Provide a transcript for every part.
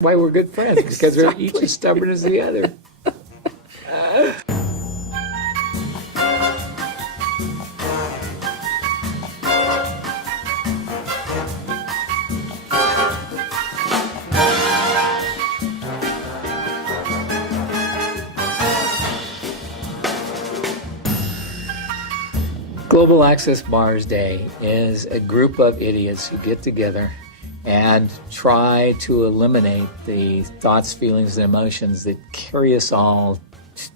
Why we're good friends, because we're each as stubborn as the other. Global Access Bars Day is a group of idiots who get together and try to eliminate the thoughts, feelings, and emotions that carry us all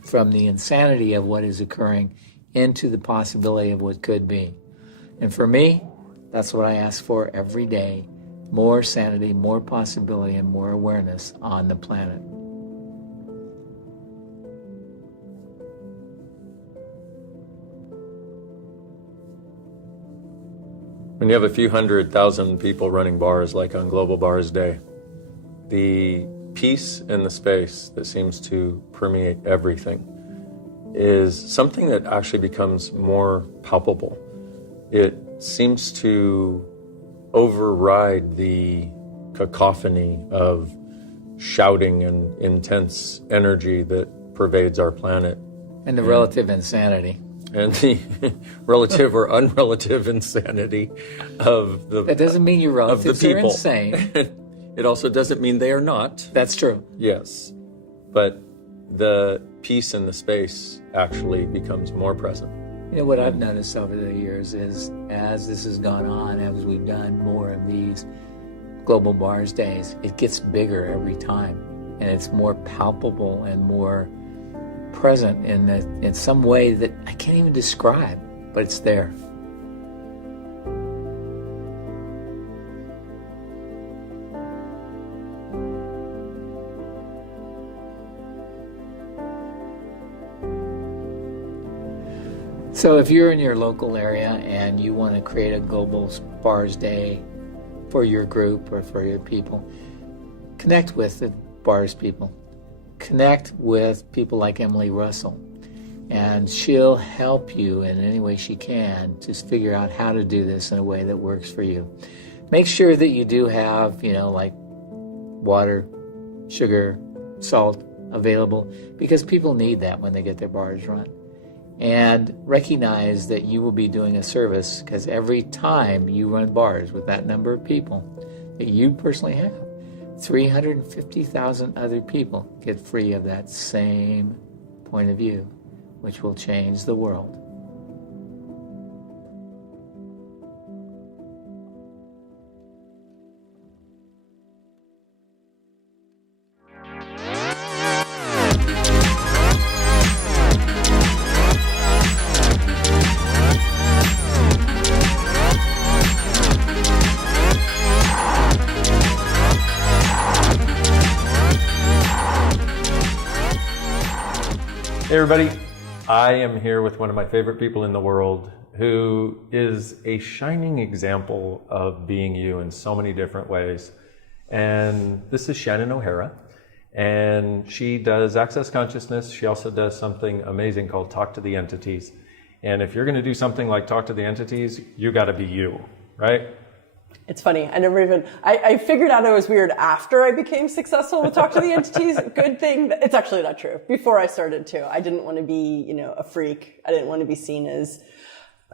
from the insanity of what is occurring into the possibility of what could be. And for me, that's what I ask for every day: more sanity, more possibility, and more awareness on the planet. When you have a few 100,000 people running bars like on Global Bars Day, the peace in the space that seems to permeate everything is something that actually becomes more palpable. It seems to override the cacophony of shouting and intense energy that pervades our planet. And the relative insanity. And the relative or unrelative insanity of the That doesn't mean your relatives are insane. It also doesn't mean they are not. That's true. Yes. But the peace in the space actually becomes more present. You know, what I've noticed over the years is, as this has gone on, as we've done more of these Global Bars Days, it gets bigger every time. And it's more palpable and more present in some way that I can't even describe, but it's there. So if you're in your local area and you want to create a Global Bars Day for your group or for your people, connect with the bars people. Connect with people like Emily Russell, and she'll help you in any way she can to figure out how to do this in a way that works for you. Make sure that you do have, like water, sugar, salt available, because people need that when they get their bars run. And recognize that you will be doing a service, because every time you run bars with that number of people that you personally have, 350,000 other people get free of that same point of view, which will change the world. Hey everybody, I am here with one of my favorite people in the world who is a shining example of being you in so many different ways. And this is Shannon O'Hara, and she does Access Consciousness. She also does something amazing called Talk to the Entities. And if you're going to do something like Talk to the Entities, you got to be you, right? It's funny. I figured out I was weird after I became successful with Talk to the Entities. Good thing. It's actually not true. Before I started too, I didn't want to be, a freak. I didn't want to be seen as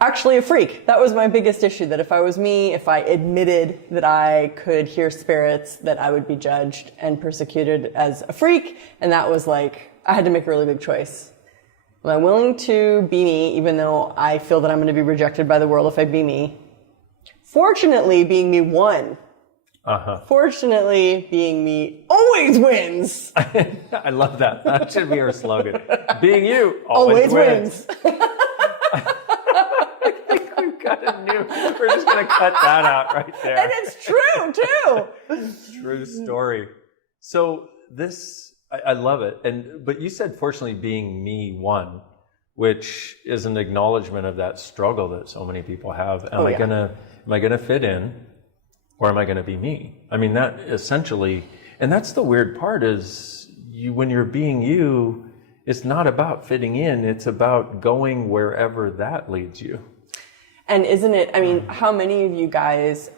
actually a freak. That was my biggest issue, that if I was me, if I admitted that I could hear spirits, that I would be judged and persecuted as a freak. And that was like, I had to make a really big choice. Am I willing to be me, even though I feel that I'm going to be rejected by the world if I be me? Fortunately, being me won. Fortunately, being me always wins. I love that. That should be our slogan. Being you always wins. I think we've got a new, we're just going to cut that out right there. And it's true, too. True story. So this, I love it. But you said, fortunately, being me won, which is an acknowledgement of that struggle that so many people have. Am I going to fit in, or am I going to be me? I mean, that essentially, and that's the weird part, is when you're being you, it's not about fitting in, it's about going wherever that leads you. And isn't it, how many of you guys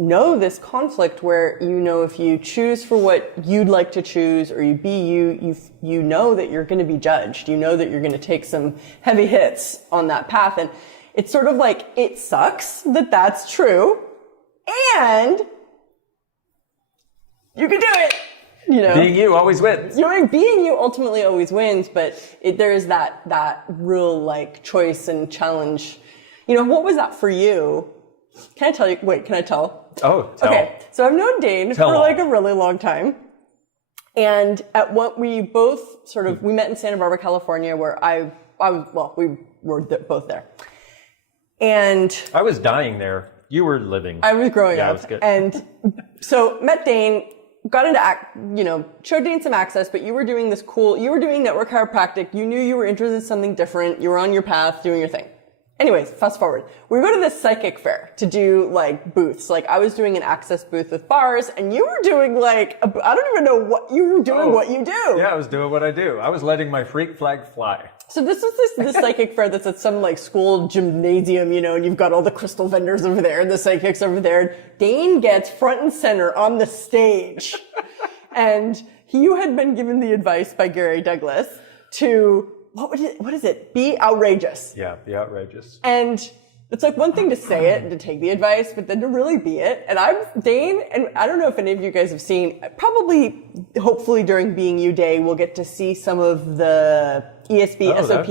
know this conflict where, you know, if you choose for what you'd like to choose or you be you know that you're going to be judged. You know that you're going to take some heavy hits on that path. And it's sort of like, it sucks that that's true. And you can do it. You know, Being you always wins. you know, being you ultimately always wins, but there is that real like choice and challenge. You know, what was that for you? Can I tell you? Wait, can I tell? Oh, tell. Okay, so I've known Dane Tell for all. like a really long time. And at what we both sort of, we met in Santa Barbara, California, where we were both there. And I was dying there. You were living. I was growing Yeah, up. it was good. And so met Dane, got into showed Dane some access, but you were doing network chiropractic. You knew you were interested in something different. You were on your path doing your thing. Anyways, fast forward. We go to this psychic fair to do like booths. Like I was doing an access booth with bars and you were doing like, I don't even know what you were doing, what you do. Yeah, I was doing what I do. I was letting my freak flag fly. So this was this psychic fair that's at some like school gymnasium, you know, and you've got all the crystal vendors over there and the psychics over there. And Dane gets front and center on the stage. And you had been given the advice by Gary Douglas to, what is it? Be outrageous. Yeah, be outrageous. And it's like one thing to say it and to take the advice, but then to really be it. And I'm Dane, and I don't know if any of you guys have seen, probably, hopefully during Being You Day, we'll get to see some of the ESB Oh, that'd SOP be